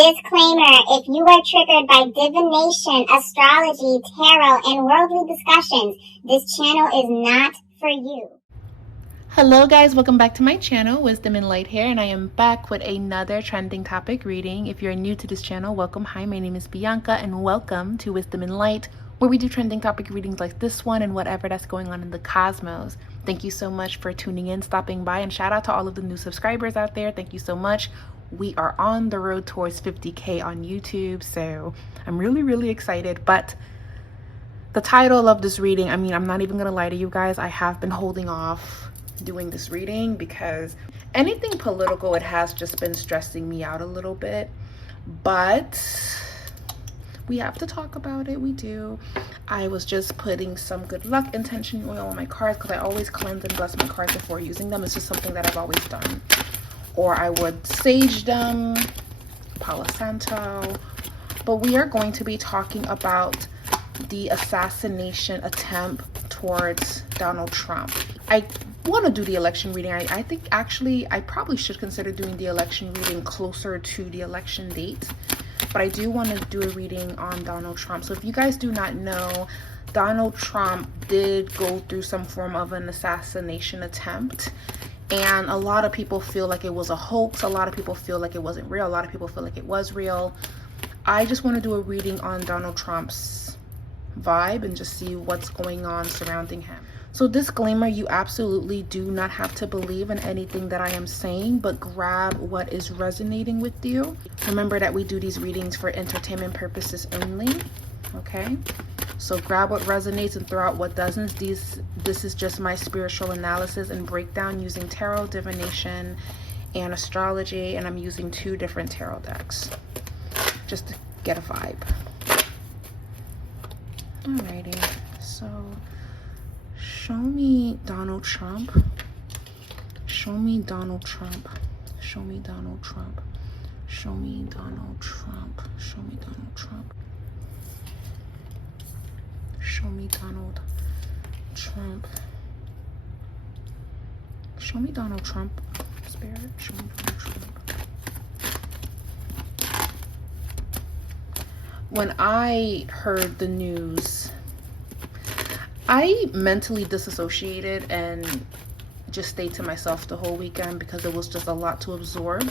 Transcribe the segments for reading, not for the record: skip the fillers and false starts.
Disclaimer, if you are triggered by divination, astrology, tarot, and worldly discussions, this channel is not for you. Hello guys, welcome back to my channel, Wisdom and Light here, and I am back with another trending topic reading. If you're new to this channel, welcome. Hi, my name is Bianca and welcome to Wisdom and Light, where we do trending topic readings like this one and whatever that's going on in the cosmos. Thank you so much for tuning in, stopping by, and shout out to all of the new subscribers out there. Thank you so much. We are on the road towards 50K on YouTube, so I'm really excited. But the title of this reading, I'm not even gonna lie to you guys, I have been holding off doing this reading because anything political, it has just been stressing me out a little bit, but we have to talk about it. We do. I was just putting some good luck intention oil on my cards because I always cleanse and bless my cards before using them. It's just something that I've always done. Or I would sage them, Palo Santo. But we are going to be talking about the assassination attempt towards Donald Trump. I want to do the election reading. I think actually I probably should consider doing the election reading closer to the election date, but I do want to do a reading on Donald Trump. So if you guys do not know, Donald Trump did go through some form of an assassination attempt, and a lot of people feel like it was a hoax. A lot of people feel like it wasn't real. A lot of people feel like it was real. I just want to do a reading on Donald Trump's vibe and just see what's going on surrounding him. So disclaimer, you absolutely do not have to believe in anything that I am saying, but grab what is resonating with you. Remember that we do these readings for entertainment purposes only, okay? So grab what resonates and throw out what doesn't. This is just my spiritual analysis and breakdown using tarot, divination, and astrology, and I'm using 2 different tarot decks just to get a vibe. Alrighty, so show me Donald Trump. Show me Donald Trump. Show me Donald Trump. Show me Donald Trump. Show me Donald Trump. Show me Donald Trump. Show me Donald Trump. Spirit, show me Donald Trump. When I heard the news, I mentally disassociated and just stayed to myself the whole weekend because it was just a lot to absorb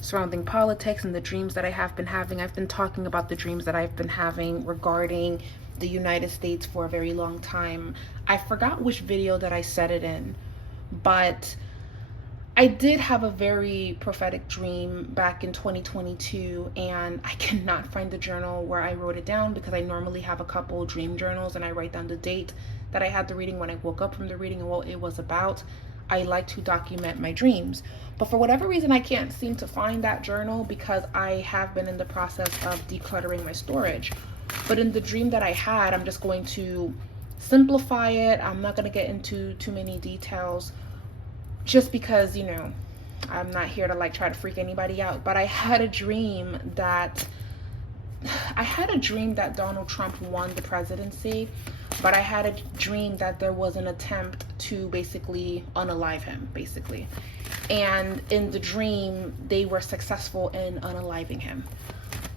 surrounding politics and the dreams that I have been having. I've been talking about the dreams that I've been having regarding the United States for a very long time. I forgot which video that I said it in, but I did have a very prophetic dream back in 2022, and I cannot find the journal where I wrote it down because I normally have a couple dream journals and I write down the date that I had the reading, when I woke up from the reading, and what it was about. I like to document my dreams, but for whatever reason I can't seem to find that journal because I have been in the process of decluttering my storage. But in the dream that I had, I'm just going to simplify it. I'm not going to get into too many details just because, you know, I'm not here to like try to freak anybody out. But I had a dream that Donald Trump won the presidency, but I had a dream that there was an attempt to basically unalive him, basically. And in the dream, they were successful in unaliving him.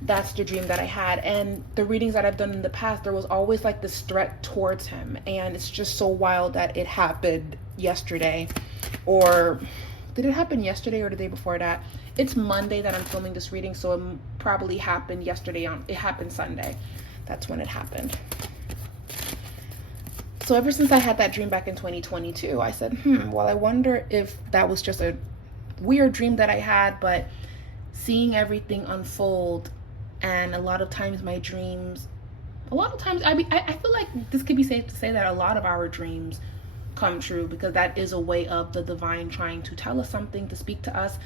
That's the dream that I had. And the readings that I've done in the past, there was always like this threat towards him. And it's just so wild that it happened yesterday. Or did it happen yesterday or the day before that? It's Monday that I'm filming this reading, so it probably happened yesterday. It happened Sunday. That's when it happened. So ever since I had that dream back in 2022, I said, well, I wonder if that was just a weird dream that I had, but seeing everything unfold, and a lot of times my dreams, I feel like this could be safe to say that a lot of our dreams come true because that is a way of the divine trying to tell us something, to speak to us.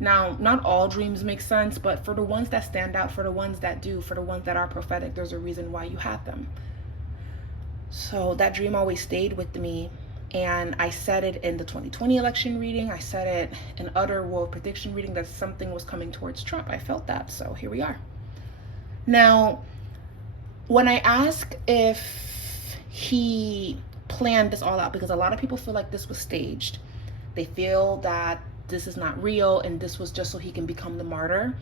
Now, not all dreams make sense, but for the ones that stand out, for the ones that do, for the ones that are prophetic, there's a reason why you had them. So that dream always stayed with me, and I said it in the 2020 election reading. I said it in other world prediction reading that something was coming towards Trump. I felt that, so here we are. Now, when I ask if he planned this all out, because a lot of people feel like this was staged. They feel that this is not real and this was just so he can become the martyr.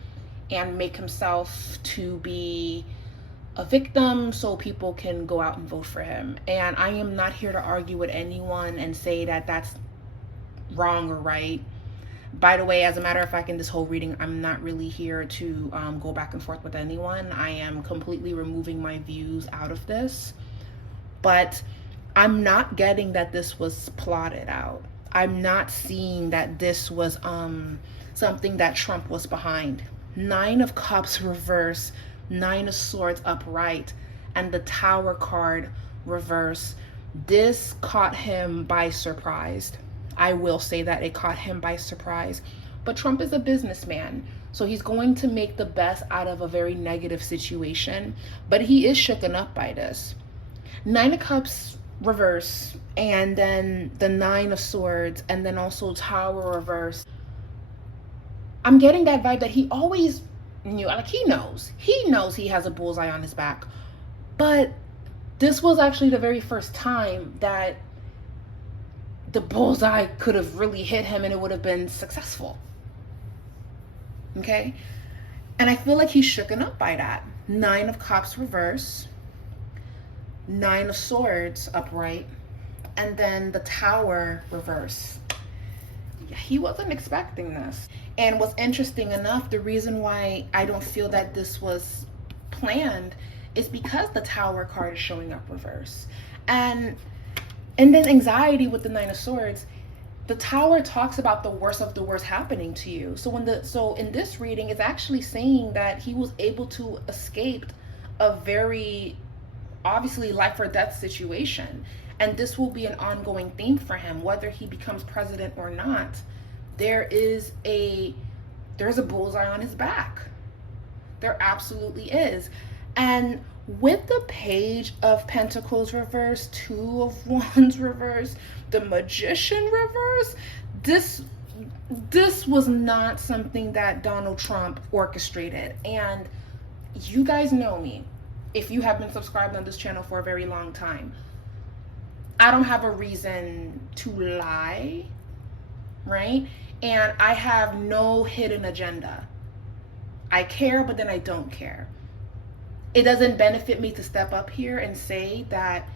and make himself to be a victim so people can go out and vote for him. And I am not here to argue with anyone and say that that's wrong or right. By the way, as a matter of fact, in this whole reading, I'm not really here to go back and forth with anyone. I am completely removing my views out of this. But I'm not getting that this was plotted out. I'm not seeing that this was something that Trump was behind. 9 of Cups reverse, 9 of Swords upright, and the Tower card reverse. This caught him by surprise. I will say that it caught him by surprise. But Trump is a businessman, so he's going to make the best out of a very negative situation. But he is shooken up by this. 9 of Cups reverse, and then the 9 of Swords, and then also Tower reverse. I'm getting that vibe that he always knew, like he knows he has a bullseye on his back. But this was actually the very first time that the bullseye could have really hit him and it would have been successful. Okay? And I feel like he's shooken up by that. 9 of Cups reverse, 9 of Swords upright, and then the Tower reverse. He wasn't expecting this. And what's interesting enough, the reason why I don't feel that this was planned is because the Tower card is showing up reverse. And then anxiety with the 9 of Swords, the Tower talks about the worst of the worst happening to you. So in this reading, it's actually saying that he was able to escape a very obviously life or death situation. And this will be an ongoing theme for him, whether he becomes president or not. There's a bullseye on his back. There absolutely is. And with the Page of Pentacles reverse, 2 of Wands reverse, the Magician reverse, this was not something that Donald Trump orchestrated. And you guys know me. If you have been subscribed on this channel for a very long time, I don't have a reason to lie, right? And I have no hidden agenda. I care, but then I don't care. It doesn't benefit me to step up here and say that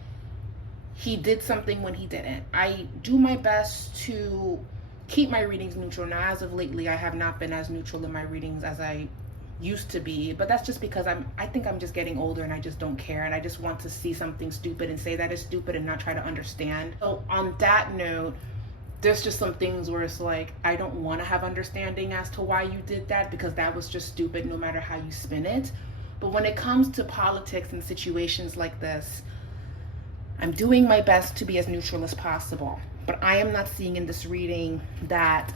he did something when he didn't. I do my best to keep my readings neutral. Now, as of lately, I have not been as neutral in my readings as I used to be, but that's just because I think I'm just getting older and I just don't care, and I just want to see something stupid and say that it's stupid and not try to understand. So on that note, there's just some things where it's like, I don't want to have understanding as to why you did that, because that was just stupid no matter how you spin it. But when it comes to politics and situations like this, I'm doing my best to be as neutral as possible. But I am not seeing in this reading that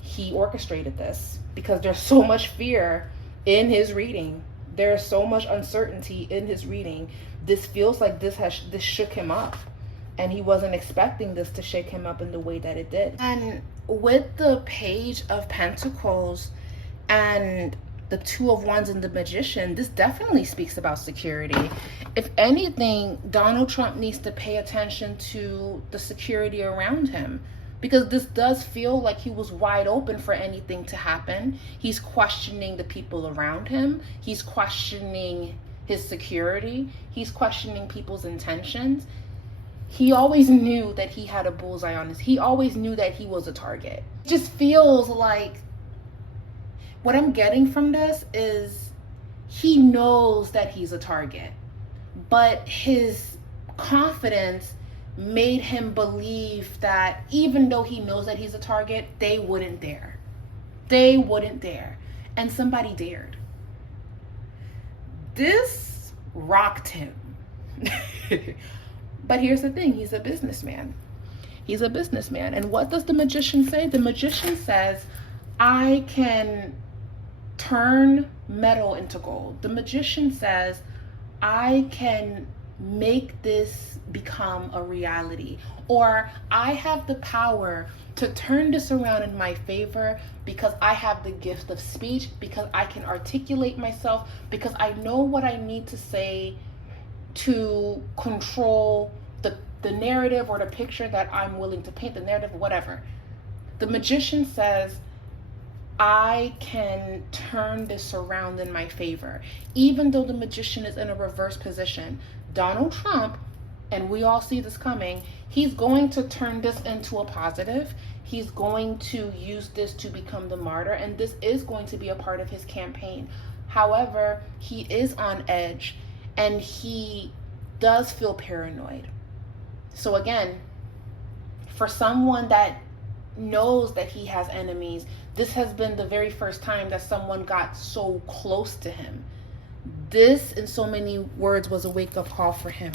he orchestrated this, because there's so much fear in his reading. There's so much uncertainty in his reading. This feels like this shook him up, and he wasn't expecting this to shake him up in the way that it did. And with the Page of Pentacles and the 2 of Wands and the Magician, this definitely speaks about security. If anything, Donald Trump needs to pay attention to the security around him, because this does feel like he was wide open for anything to happen. He's questioning the people around him. He's questioning his security. He's questioning people's intentions. He always knew that he had a bullseye on his. He always knew that he was a target. It just feels like what I'm getting from this is he knows that he's a target, but his confidence made him believe that even though he knows that he's a target, they wouldn't dare. They wouldn't dare. And somebody dared. This rocked him. But here's the thing, he's a businessman. He's a businessman. And what does the Magician say? The Magician says, I can turn metal into gold. The Magician says, I can make this become a reality, or I have the power to turn this around in my favor because I have the gift of speech, because I can articulate myself, because I know what I need to say to control the narrative or the picture that I'm willing to paint, the narrative, whatever. The Magician says, I can turn this around in my favor. Even though the magician is in a reverse position, Donald Trump, and we all see this coming, he's going to turn this into a positive. He's going to use this to become the martyr, and this is going to be a part of his campaign. However, he is on edge, and he does feel paranoid. So again, for someone that knows that he has enemies, this has been the very first time that someone got so close to him. This, in so many words, was a wake-up call for him.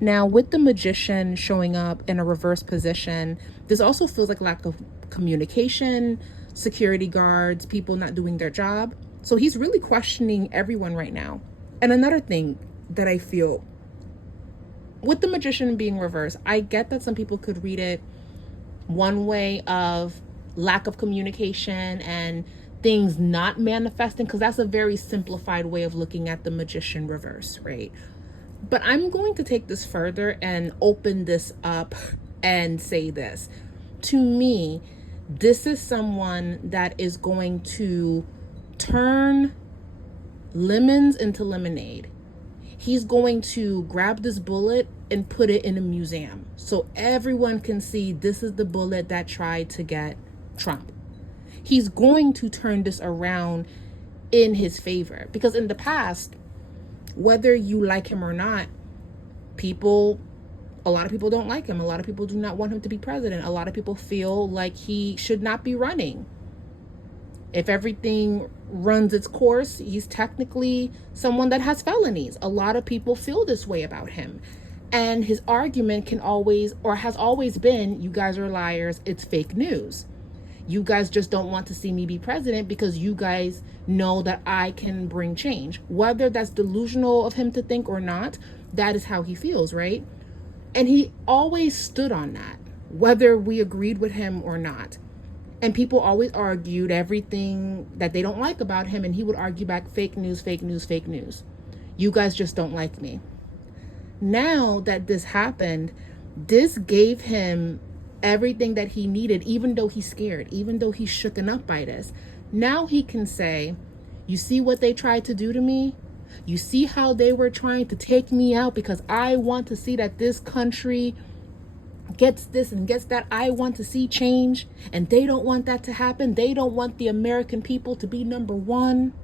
Now, with the magician showing up in a reverse position, this also feels like lack of communication, security guards, people not doing their job. So he's really questioning everyone right now. And another thing that I feel, with the magician being reversed, I get that some people could read it one way of lack of communication and things not manifesting, because that's a very simplified way of looking at the magician reverse, right? But I'm going to take this further and open this up and say this. To me, this is someone that is going to turn lemons into lemonade. He's going to grab this bullet and put it in a museum so everyone can see this is the bullet that tried to get Trump. He's going to turn this around in his favor, because in the past, whether you like him or not, a lot of people don't like him. A lot of people do not want him to be president. A lot of people feel like he should not be running. If everything runs its course, he's technically someone that has felonies. A lot of people feel this way about him. And his argument can always, or has always been, you guys are liars, it's fake news. You guys just don't want to see me be president because you guys know that I can bring change. Whether that's delusional of him to think or not, that is how he feels, right? And he always stood on that, whether we agreed with him or not. And people always argued everything that they don't like about him, and he would argue back, fake news, fake news, fake news. You guys just don't like me. Now that this happened, this gave him everything that he needed, even though he's scared, even though he's shooken up by this. Now he can say, you see what they tried to do to me? You see how they were trying to take me out because I want to see that this country gets this and gets that. I want to see change, and they don't want that to happen. They don't want the American people to be number one.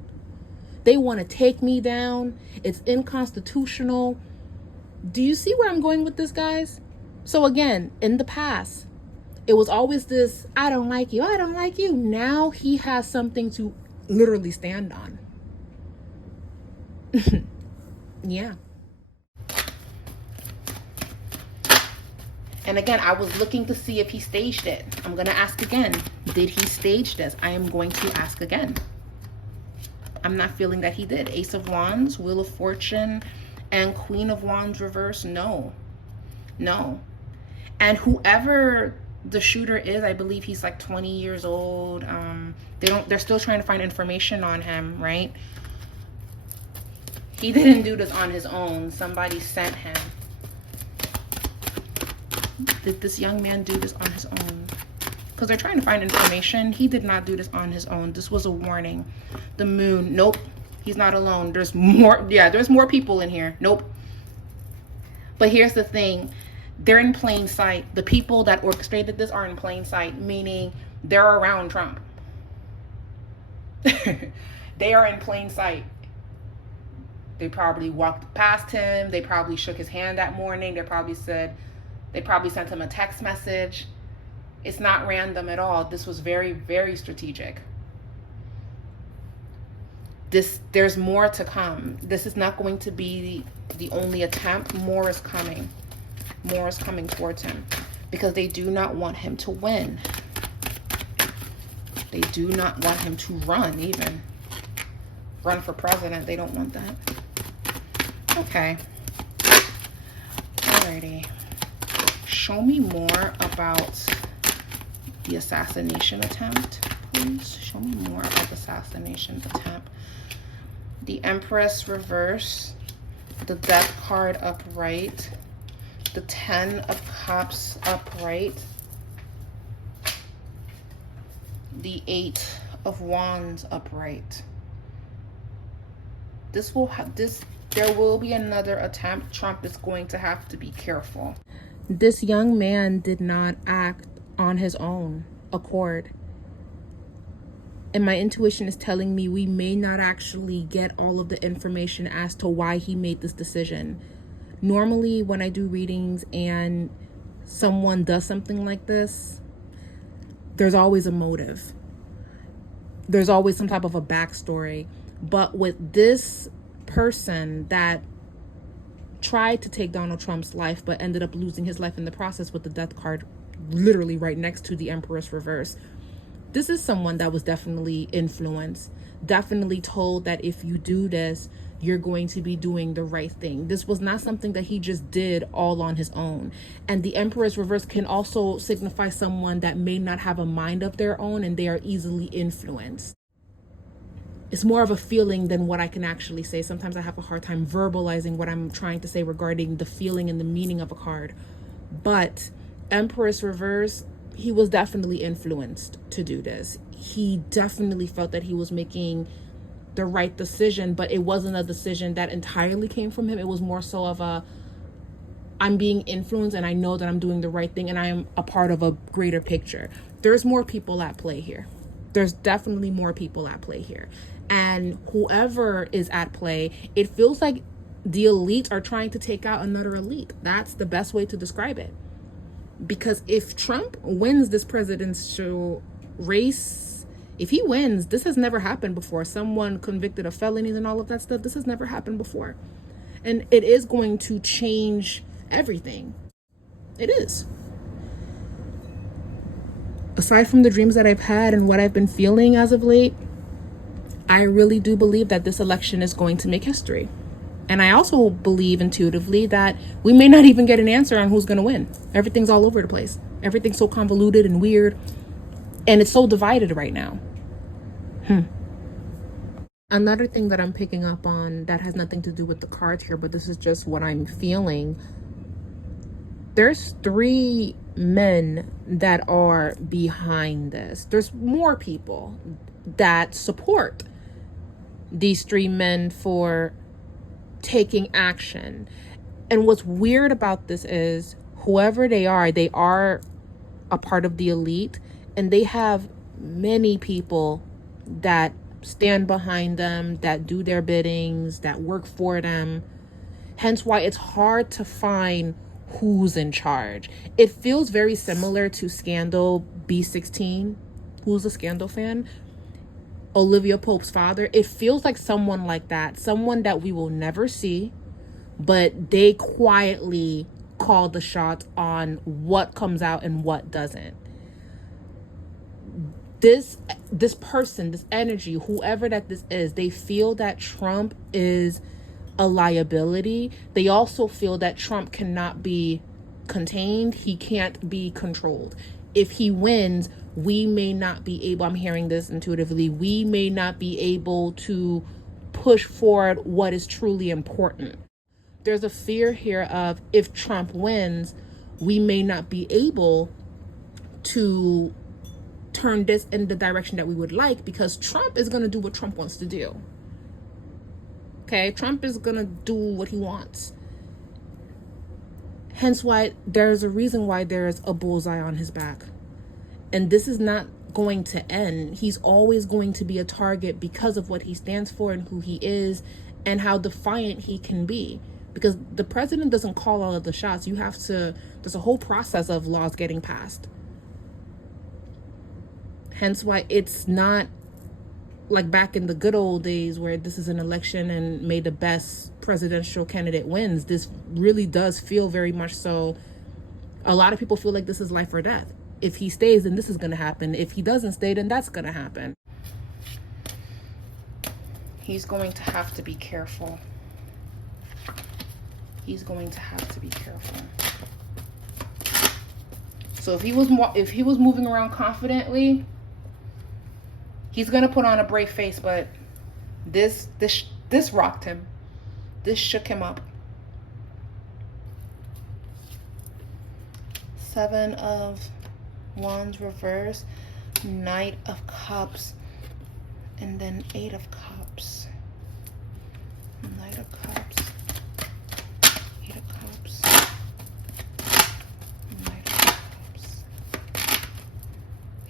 They want to take me down. It's unconstitutional. Do you see where I'm going with this, guys? So again, in the past, it was always this, I don't like you, I don't like you. Now he has something to literally stand on. Yeah. And again, I was looking to see if he staged it. I'm going to ask again. Did he stage this? I am going to ask again. I'm not feeling that he did. Ace of Wands, Wheel of Fortune, and Queen of Wands reverse. No. And whoever the shooter is, I believe he's like 20 years old. They're still trying to find information on him, right? He didn't do this on his own. Somebody sent him. Did this young man do this on his own? Because they're trying to find information. He did not do this on his own. This was a warning. The moon. Nope. He's not alone. There's more. Yeah, there's more people in here. Nope. But here's the thing. They're in plain sight. The people that orchestrated this are in plain sight, meaning they're around Trump. They are in plain sight. They probably walked past him. They probably shook his hand that morning. They probably sent him a text message. It's not random at all. This was very, very strategic. There's more to come. This is not going to be the only attempt. More is coming. More is coming towards him because they do not want him to win. They do not want him to run, even run for president. They don't want that. Okay. Alrighty. Show me more about the assassination attempt, please. Show me more about the assassination attempt. The Empress reverse, the Death card upright, the 10 of Cups upright, the 8 of Wands upright. There will be another attempt. Trump is going to have to be careful. This young man did not act on his own accord. And my intuition is telling me we may not actually get all of the information as to why he made this decision. Normally, when I do readings and someone does something like this, there's always a motive. There's always some type of a backstory. But with this person that tried to take Donald Trump's life but ended up losing his life in the process with the death card literally right next to the Empress reverse, this is someone that was definitely influenced, definitely told that if you do this, you're going to be doing the right thing. This was not something that he just did all on his own. And the Empress reverse can also signify someone that may not have a mind of their own and they are easily influenced. It's more of a feeling than what I can actually say. Sometimes I have a hard time verbalizing what I'm trying to say regarding the feeling and the meaning of a card. But Empress reverse, he was definitely influenced to do this. He definitely felt that he was making the right decision, but it wasn't a decision that entirely came from him. It was more so of a, I'm being influenced and I know that I'm doing the right thing and I am a part of a greater picture. There's more people at play here. There's definitely more people at play here. And whoever is at play, it feels like the elite are trying to take out another elite. That's the best way to describe it. Because if Trump wins this presidential race, if he wins, this has never happened before. Someone convicted of felonies and all of that stuff, this has never happened before. And it is going to change everything. It is. Aside from the dreams that I've had and what I've been feeling as of late, I really do believe that this election is going to make history. And I also believe intuitively that we may not even get an answer on who's going to win. Everything's all over the place. Everything's so convoluted and weird. And it's so divided right now. Another thing that I'm picking up on that has nothing to do with the cards here, but this is just what I'm feeling. There's 3 men that are behind this. There's more people that support these 3 men for taking action. And what's weird about this is whoever they are a part of the elite, and they have many people that stand behind them, that do their biddings, that work for them. Hence why it's hard to find who's in charge. It feels very similar to Scandal B16. Who's a Scandal fan? Olivia Pope's father. It feels like someone like that, someone that we will never see, but they quietly call the shots on what comes out and what doesn't. This person, this energy, whoever that this is, they feel that Trump is a liability. They also feel that Trump cannot be contained. He can't be controlled. If he wins, we may not be able, I'm hearing this intuitively, we may not be able to push forward what is truly important. There's a fear here of if Trump wins, we may not be able to turn this in the direction that we would like, because Trump is going to do what Trump wants to do. Okay, Trump is going to do what he wants. Hence why there's a reason why there's a bullseye on his back. And this is not going to end. He's always going to be a target because of what he stands for and who he is and how defiant he can be. Because the president doesn't call all of the shots. There's a whole process of laws getting passed. Hence why it's not like back in the good old days where this is an election and may the best presidential candidate wins. This really does feel very much so. A lot of people feel like this is life or death. If he stays, then this is going to happen. If he doesn't stay, then that's going to happen. He's going to have to be careful. He's going to have to be careful. So if he was moving around confidently, he's going to put on a brave face, but this rocked him. This shook him up. 7 of Wands reverse, Knight of Cups. And then 8 of Cups. Knight of Cups. 8 of Cups. Knight of Cups.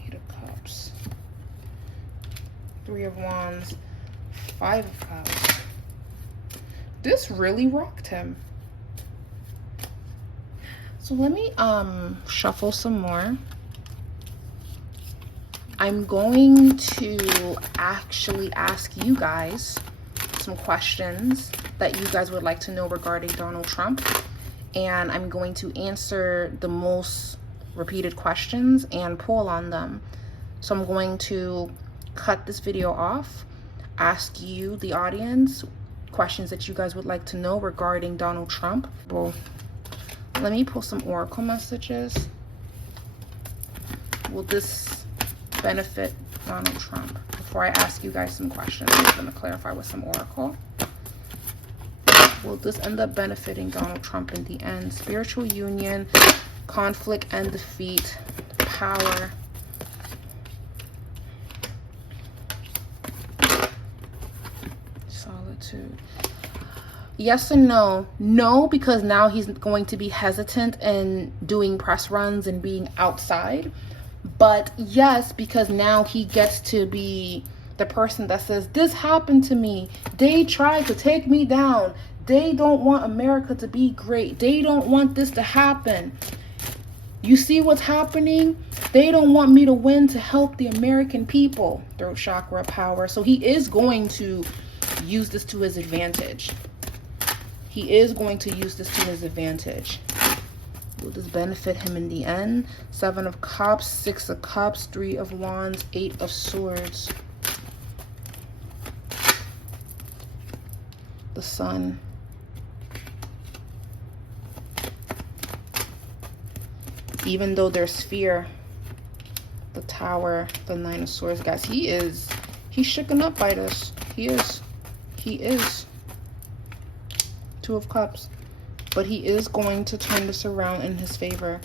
8 of Cups. 3 of Wands. 5 of Cups. This really rocked him. So let me shuffle some more. I'm going to actually ask you guys some questions that you guys would like to know regarding Donald Trump. And I'm going to answer the most repeated questions and pull on them. So I'm going to cut this video off, ask you, the audience, questions that you guys would like to know regarding Donald Trump. Well, let me pull some oracle messages. Will this benefit Donald Trump? Before I ask you guys some questions, I'm going to clarify with some oracle. Will this end up benefiting Donald Trump in the end? Spiritual union, conflict and defeat, power. Solitude. Yes and no. No, because now he's going to be hesitant in doing press runs and being outside. But yes, because now he gets to be the person that says, this happened to me. They tried to take me down. They don't want America to be great. They don't want this to happen. You see what's happening? They don't want me to win to help the American people. Throat chakra, power. So he is going to use this to his advantage. He is going to use this to his advantage. Will this benefit him in the end? 7 of Cups, 6 of Cups, 3 of Wands, 8 of Swords. The Sun. Even though there's fear, the Tower, the 9 of Swords, guys, he's shooken up by this. He is. 2 of Cups. But he is going to turn this around in his favor.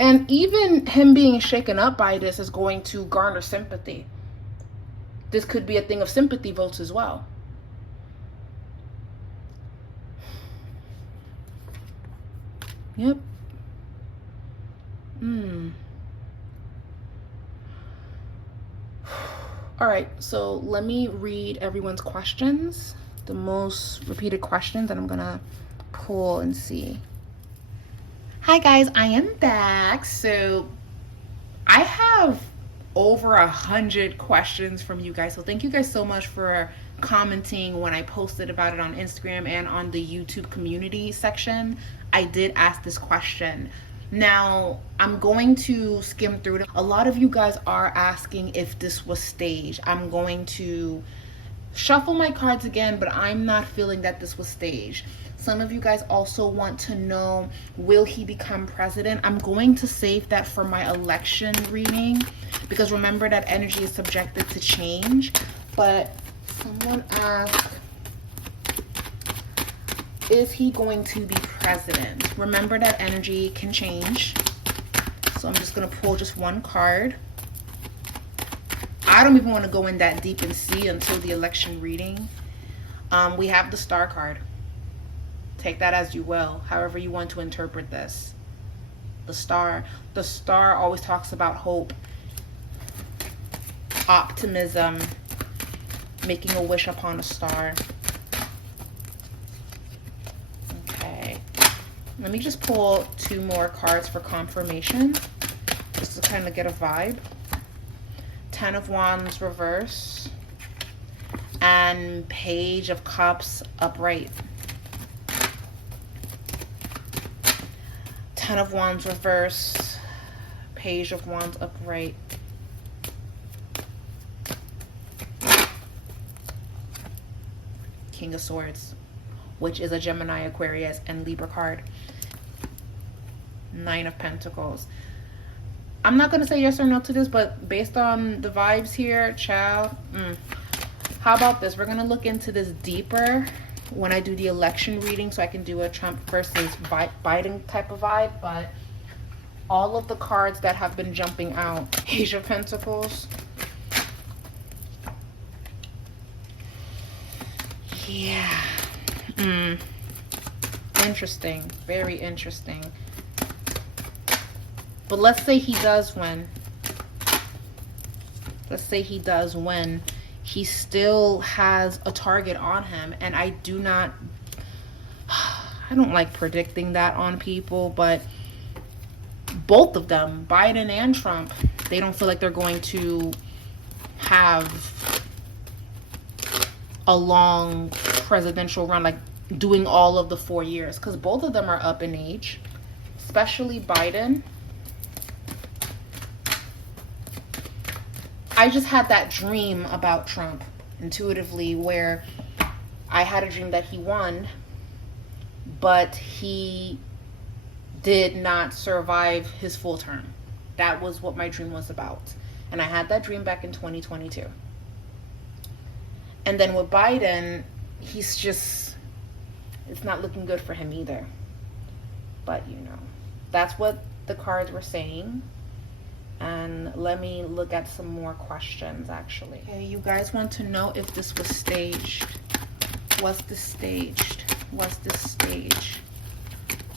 And even him being shaken up by this is going to garner sympathy. This could be a thing of sympathy votes as well. Yep. All right, so let me read everyone's questions, the most repeated questions, and I'm gonna pull and see. Hi guys, I am back. So I have over 100 questions from you guys. So thank you guys so much for commenting when I posted about it on Instagram and on the YouTube community section. I did ask this question. Now, I'm going to skim through it. A lot of you guys are asking if this was staged. I'm going to shuffle my cards again, but I'm not feeling that this was staged. Some of you guys also want to know, will he become president? I'm going to save that for my election reading, because remember that energy is subjected to change. But someone asked, is he going to be president? Remember that energy can change. So I'm just going to pull just one card. I don't even want to go in that deep and see until the election reading. We have the Star card. Take that as you will, however you want to interpret this. The Star. The Star always talks about hope, optimism, making a wish upon a star. Okay. Let me just pull 2 more cards for confirmation, just to kind of get a vibe. 10 of Wands reverse and Page of Cups upright. 10 of Wands reverse, Page of Wands upright. King of Swords, which is a Gemini, Aquarius, and Libra card. 9 of Pentacles. I'm not going to say yes or no to this, but based on the vibes here, child, how about this? We're going to look into this deeper when I do the election reading, so I can do a Trump versus Biden type of vibe. But all of the cards that have been jumping out, Page of Pentacles, Yeah. Interesting. Very interesting. But let's say he does win. Let's say he does win. He still has a target on him. And I don't like predicting that on people, but both of them, Biden and Trump, they don't feel like they're going to have a long presidential run, like doing all of the 4 years, because both of them are up in age, especially Biden. I just had that dream about Trump intuitively, where I had a dream that he won, but he did not survive his full term. That was what my dream was about. And I had that dream back in 2022. And then with Biden, it's not looking good for him either. But, that's what the cards were saying. And let me look at some more questions, actually. Okay, you guys want to know if this was staged. Was this staged? Was this staged?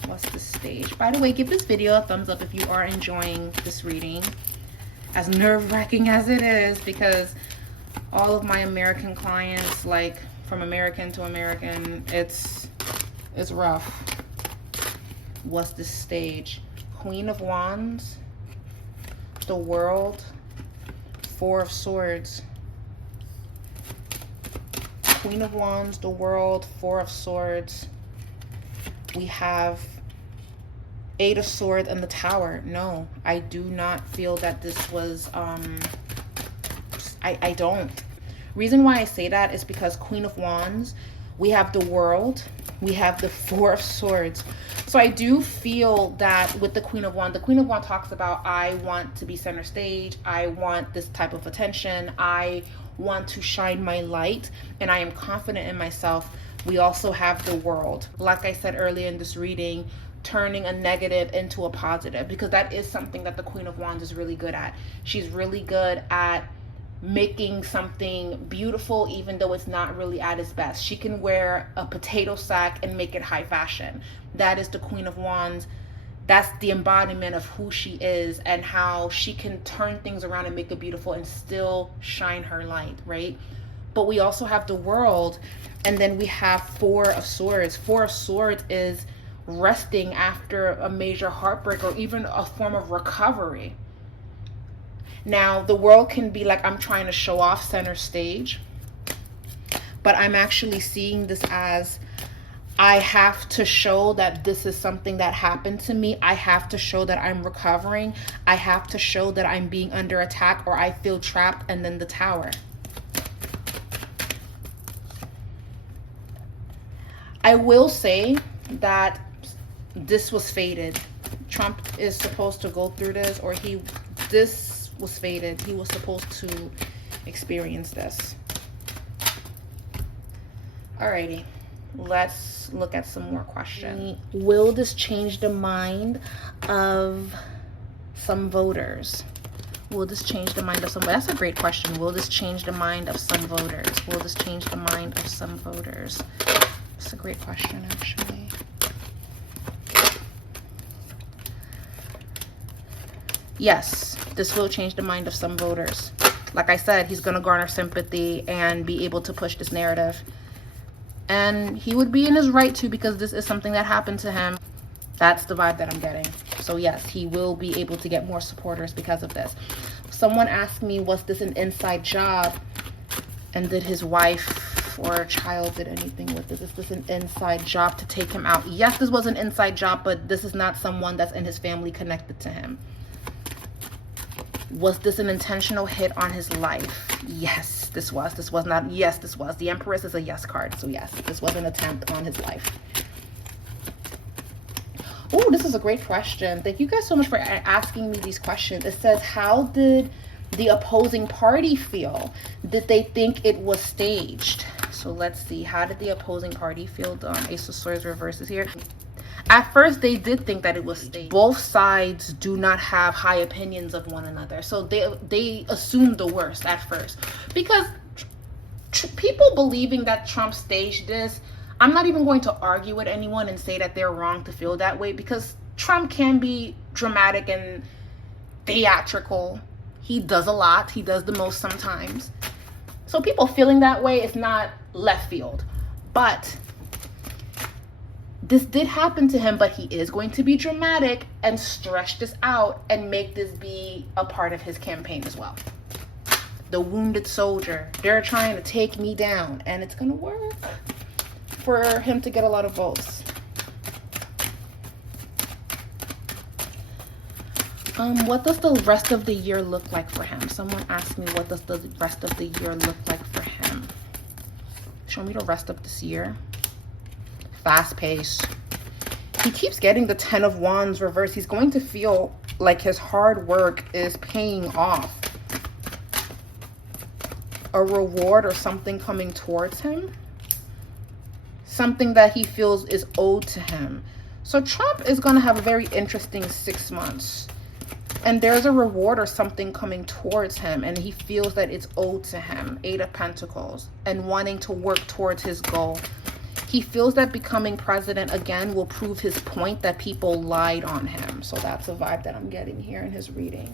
Was this staged? By the way, give this video a thumbs up if you are enjoying this reading. As nerve-wracking as it is, because all of my American clients, like from American to American, it's rough. Was this staged? Queen of Wands, the World, Four of Swords. Queen of Wands, the World, Four of Swords. We have Eight of Swords and the Tower. No, I do not feel that this was, I don't. Reason why I say that is because Queen of Wands, we have the World, we have the Four of Swords. So I do feel that with the Queen of Wands talks about, I want to be center stage, I want this type of attention, I want to shine my light, and I am confident in myself. We also have the World. Like I said earlier in this reading, turning a negative into a positive, because that is something that the Queen of Wands is really good at. She's really good at making something beautiful even though it's not really at its best. She can wear a potato sack and make it high fashion. That is the Queen of Wands. That's the embodiment of who she is and how she can turn things around and make it beautiful and still shine her light, right? But we also have the World, and then we have Four of Swords. Four of Swords is resting after a major heartbreak or even a form of recovery. Now, the World can be like, I'm trying to show off center stage, but I'm actually seeing this as, I have to show that this is something that happened to me. I have to show that I'm recovering. I have to show that I'm being under attack, or I feel trapped. And then the Tower. I will say that this was fated. Trump is supposed to go through this, or this was fated. He was supposed to experience this. Alrighty, let's look at some more questions. Will this change the mind of some voters? Will this change the mind of some? That's a great question. Will this change the mind of some voters? Will this change the mind of some voters? That's a great question, actually. Yes, this will change the mind of some voters. Like I said, he's going to garner sympathy and be able to push this narrative. And he would be in his right to, because this is something that happened to him. That's the vibe that I'm getting. So yes, he will be able to get more supporters because of this. Someone asked me, was this an inside job? And did his wife or child did anything with this? Is this an inside job to take him out? Yes, this was an inside job, but this is not someone that's in his family connected to him. Was this an intentional hit on his life? Yes, this was. This was not. Yes, this was. The Empress is a yes card. So yes, this was an attempt on his life. Oh, this is a great question. Thank you guys so much for asking me these questions. It says, how did the opposing party feel? Did they think it was staged? So let's see. How did the opposing party feel? Ace of Swords reverses here. At first, they did think that it was staged. Both sides do not have high opinions of one another. So they assumed the worst at first. Because people believing that Trump staged this, I'm not even going to argue with anyone and say that they're wrong to feel that way, because Trump can be dramatic and theatrical. He does a lot. He does the most sometimes. So people feeling that way is not left field. But this did happen to him, but he is going to be dramatic and stretch this out and make this be a part of his campaign as well. The wounded soldier. They're trying to take me down, and it's going to work for him to get a lot of votes. What does the rest of the year look like for him? Someone asked me, what does the rest of the year look like for him? Show me the rest of this year. Fast pace. He keeps getting the 10 of Wands reverse. He's going to feel like his hard work is paying off. A reward or something coming towards him. Something that he feels is owed to him. So Trump is going to have a very interesting 6 months. And there's a reward or something coming towards him, and he feels that it's owed to him. 8 of Pentacles. And wanting to work towards his goal. He feels that becoming president again will prove his point that people lied on him. So that's a vibe that I'm getting here in his reading.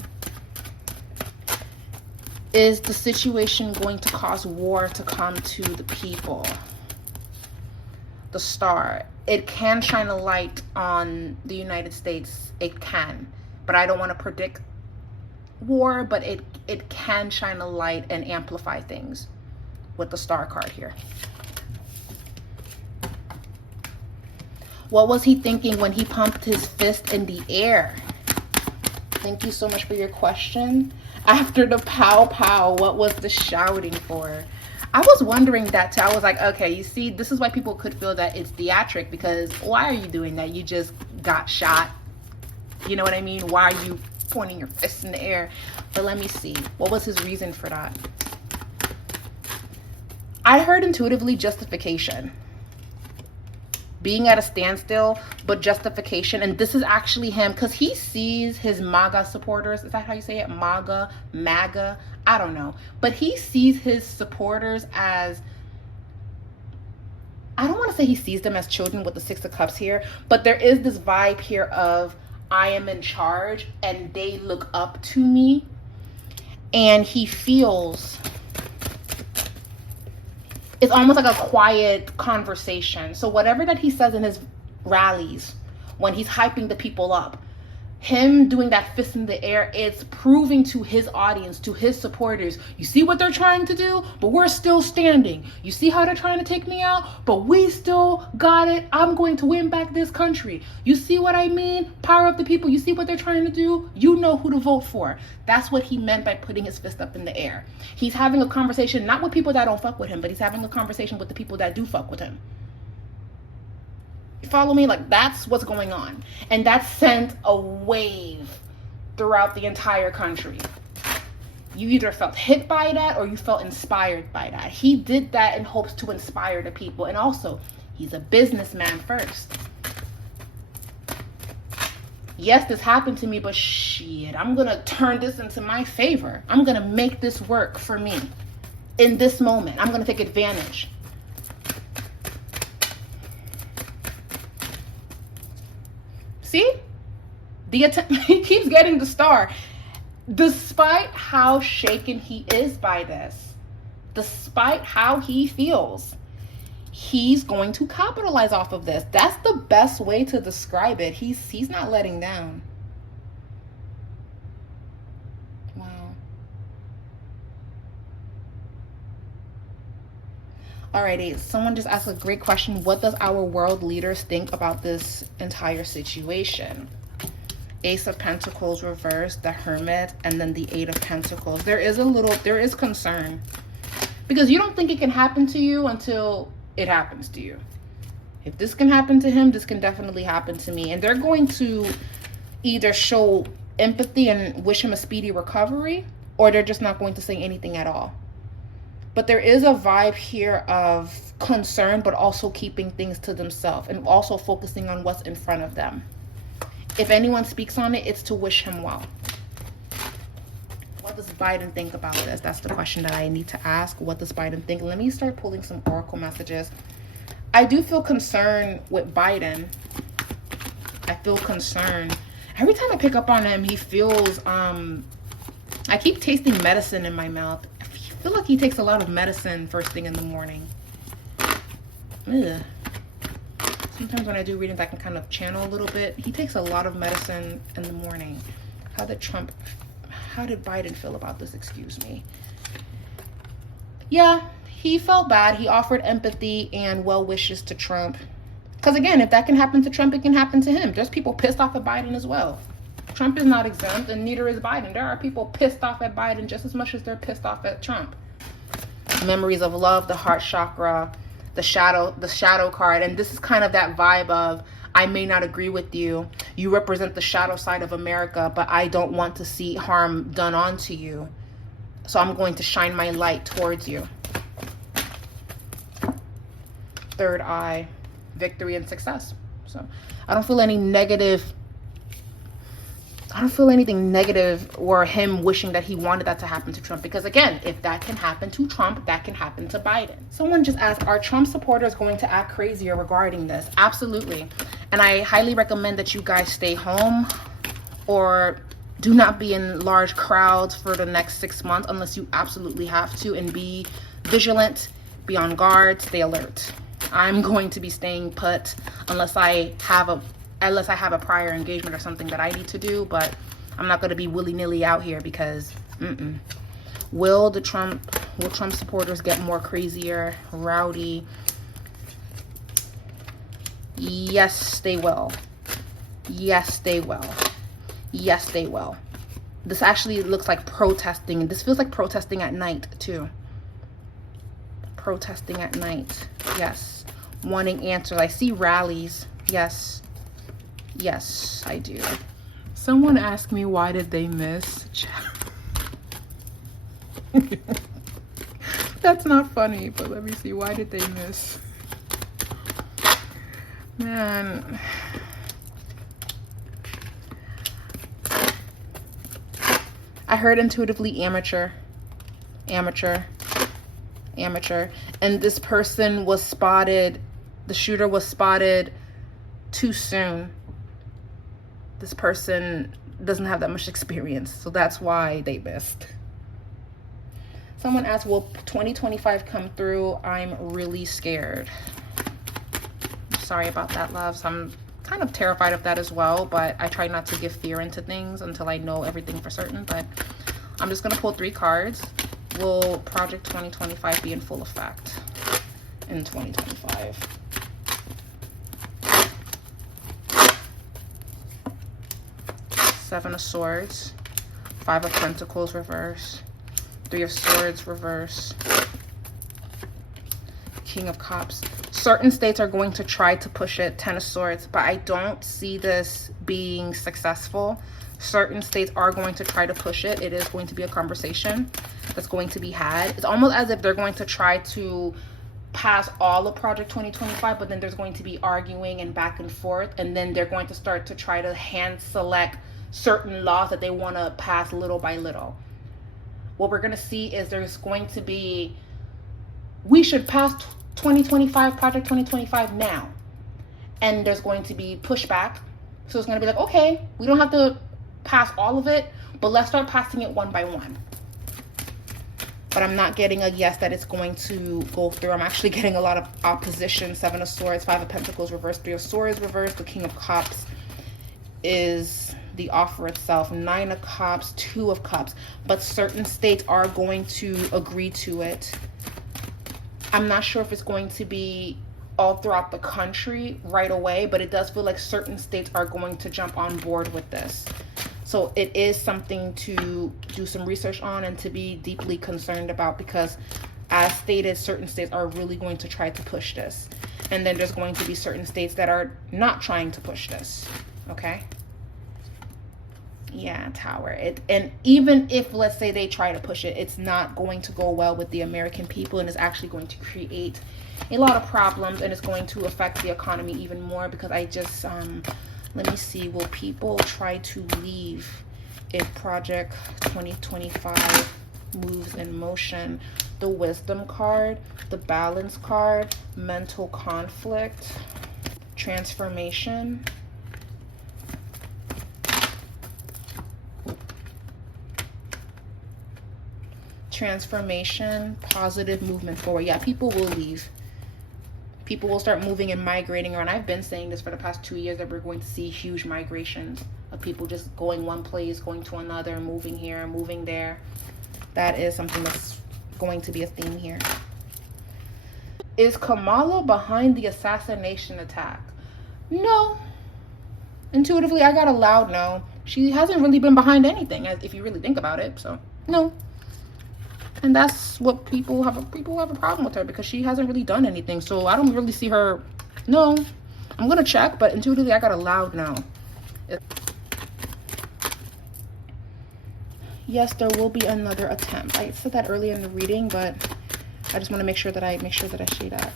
Is the situation going to cause war to come to the people? The Star. It can shine a light on the United States. It can. But I don't want to predict war, but it can shine a light and amplify things with the Star card here. What was he thinking when he pumped his fist in the air? Thank you so much for your question. After the pow pow, what was the shouting for? I was wondering that too. I was like, okay, you see, this is why people could feel that it's theatric, because why are you doing that? You just got shot. You know what I mean? Why are you pointing your fist in the air? But let me see. What was his reason for that? I heard intuitively justification. Being at a standstill, but justification. And this is actually him, because he sees his MAGA supporters. Is that how you say it? MAGA? I don't know. But he sees his supporters as, I don't want to say he sees them as children with the 6 of Cups here, but there is this vibe here of, I am in charge and they look up to me. And he feels, it's almost like a quiet conversation. So whatever that he says in his rallies, when he's hyping the people up, him doing that fist in the air, it's proving to his audience, to his supporters, you see what they're trying to do, but we're still standing. You see how they're trying to take me out, but we still got it. I'm going to win back this country. You see what I mean? Power of the people. You see what they're trying to do? You know who to vote for. That's what he meant by putting his fist up in the air. He's having a conversation, not with people that don't fuck with him, but he's having a conversation with the people that do fuck with him. Follow me? Like, that's what's going on. And that sent a wave throughout the entire country. You either felt hit by that or you felt inspired by that. He did that in hopes to inspire the people. And also, he's a businessman first. Yes, this happened to me, but shit, I'm going to turn this into my favor. I'm going to make this work for me in this moment. I'm going to take advantage. See? He keeps getting the Star. Despite how shaken he is by this, despite how he feels, he's going to capitalize off of this. That's the best way to describe it. He's not letting down. Wow. Alrighty, someone just asked a great question. What does our world leaders think about this entire situation? Ace of Pentacles reversed, the Hermit, and then the 8 of Pentacles. There is concern. Because you don't think it can happen to you until it happens to you. If this can happen to him, this can definitely happen to me. And they're going to either show empathy and wish him a speedy recovery, or they're just not going to say anything at all. But there is a vibe here of concern, but also keeping things to themselves and also focusing on what's in front of them. If anyone speaks on it, it's to wish him well. What does Biden think about this? That's the question that I need to ask. What does Biden think? Let me start pulling some oracle messages. I do feel concerned with Biden. I feel concerned. Every time I pick up on him, he feels, I keep tasting medicine in my mouth. I feel like he takes a lot of medicine first thing in the morning. Ugh. Sometimes when I do readings, I can kind of channel a little bit. He takes a lot of medicine in the morning. How did Biden feel about this? Excuse me. Yeah, he felt bad. He offered empathy and well wishes to Trump. Because again, if that can happen to Trump, it can happen to him. There's people pissed off at Biden as well. Trump is not exempt, and neither is Biden. There are people pissed off at Biden just as much as they're pissed off at Trump. Memories of love, the heart chakra, the shadow card. And this is kind of that vibe of, I may not agree with you. You represent the shadow side of America, but I don't want to see harm done onto you. So I'm going to shine my light towards you. Third eye, victory and success. So I don't feel any negative. I don't feel anything negative or him wishing that he wanted that to happen to Trump. Because again, if that can happen to Trump, that can happen to Biden. Someone just asked, are Trump supporters going to act crazier regarding this? Absolutely. And I highly recommend that you guys stay home or do not be in large crowds for the next 6 months unless you absolutely have to, and be vigilant, be on guard, stay alert. I'm going to be staying put unless I have a prior engagement or something that I need to do, but I'm not going to be willy-nilly out here because will Trump supporters get more crazier, rowdy? Yes, they will. Yes, they will. Yes, they will. This actually looks like protesting. This feels like protesting at night too. Protesting at night. Yes. Wanting answers. I see rallies. Yes. Yes, I do. Someone asked me, why did they miss? That's not funny, but let me see. Why did they miss? Man. I heard intuitively amateur. Amateur. Amateur. And this person was spotted, the shooter was spotted too soon. This person doesn't have that much experience, so that's why they missed. Someone asked, will 2025 come through? I'm really scared. Sorry about that, loves. I'm kind of terrified of that as well, but I try not to give fear into things until I know everything for certain. But I'm just going to pull 3 cards. Will Project 2025 be in full effect in 2025? Seven of Swords, 5 of Pentacles reverse, 3 of Swords reverse, King of Cups. Certain states are going to try to push it, 10 of Swords, but I don't see this being successful. Certain states are going to try to push it. It is going to be a conversation that's going to be had. It's almost as if they're going to try to pass all of Project 2025, but then there's going to be arguing and back and forth, and then they're going to start to try to hand select certain laws that they want to pass little by little. What we're going to see is there's going to be, we should pass 2025, Project 2025 now. And there's going to be pushback. So it's going to be like, okay, we don't have to pass all of it, but let's start passing it one by one. But I'm not getting a yes that it's going to go through. I'm actually getting a lot of opposition. 7 of Swords, 5 of Pentacles reverse, 3 of Swords reverse, the King of Cups is the offer itself, 9 of Cups, 2 of Cups, but certain states are going to agree to it. I'm not sure if it's going to be all throughout the country right away, but it does feel like certain states are going to jump on board with this. So it is something to do some research on and to be deeply concerned about, because as stated, certain states are really going to try to push this. And then there's going to be certain states that are not trying to push this. Okay? Yeah, Tower. And even if, let's say, they try to push it, it's not going to go well with the American people, and it's actually going to create a lot of problems, and it's going to affect the economy even more, because I just let me see, will people try to leave If Project 2025 moves in motion. The Wisdom card, the Balance card, mental conflict, transformation, positive movement forward. Yeah, people will leave. People will start moving and migrating around. I've been saying this for the past 2 years, that we're going to see huge migrations of people just going one place, going to another, moving here, moving there. That is something that's going to be a theme here. Is Kamala behind the assassination attack? No. Intuitively, I got a loud no. She hasn't really been behind anything, if you really think about it. So, no. And that's what people have a problem with her, because she hasn't really done anything. So I don't really see her. No. I'm gonna check, but intuitively I got a loud no. Yes, there will be another attempt. I said that earlier in the reading, but I just want to make sure that I say that.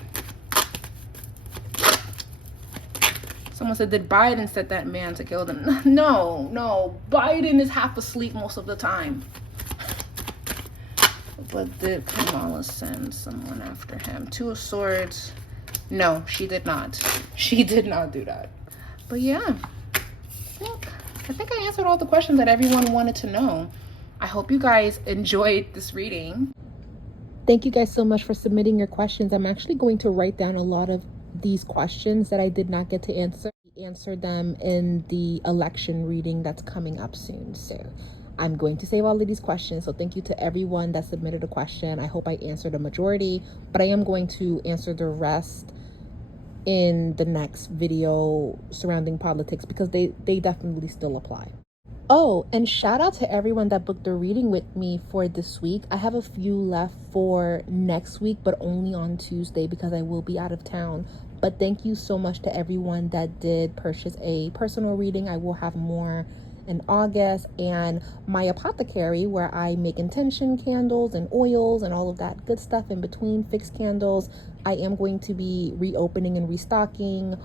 Someone said, did Biden set that man to kill them? No. Biden is half asleep most of the time. But did Kamala send someone after him? Two of Swords. No, she did not. She did not do that. But yeah, I think I answered all the questions that everyone wanted to know. I hope you guys enjoyed this reading. Thank you guys so much for submitting your questions. I'm actually going to write down a lot of these questions that I did not get to answer them in the election reading that's coming up soon. So I'm going to save all of these questions. So thank you to everyone that submitted a question. I hope I answered a majority, but I am going to answer the rest in the next video surrounding politics, because they definitely still apply. Oh, and shout out to everyone that booked a reading with me for this week. I have a few left for next week, but only on Tuesday because I will be out of town. But thank you so much to everyone that did purchase a personal reading. I will have more in August, and my apothecary, where I make intention candles and oils and all of that good stuff in between fixed candles, I am going to be reopening and restocking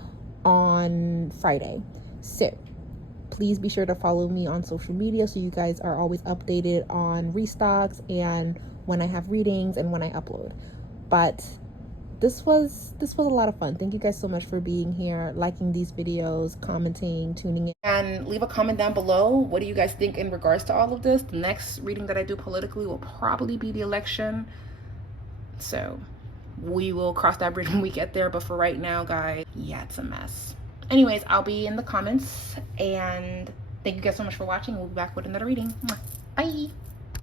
on Friday. So please be sure to follow me on social media so you guys are always updated on restocks and when I have readings and when I upload. But this was a lot of fun. Thank you guys so much for being here, liking these videos, commenting, tuning in, and leave a comment down below. What do you guys think in regards to all of this? The next reading that I do politically will probably be the election, so we will cross that bridge when we get there. But for right now, guys, yeah, it's a mess. Anyways, I'll be in the comments, and thank you guys so much for watching. We'll be back with another reading. Bye.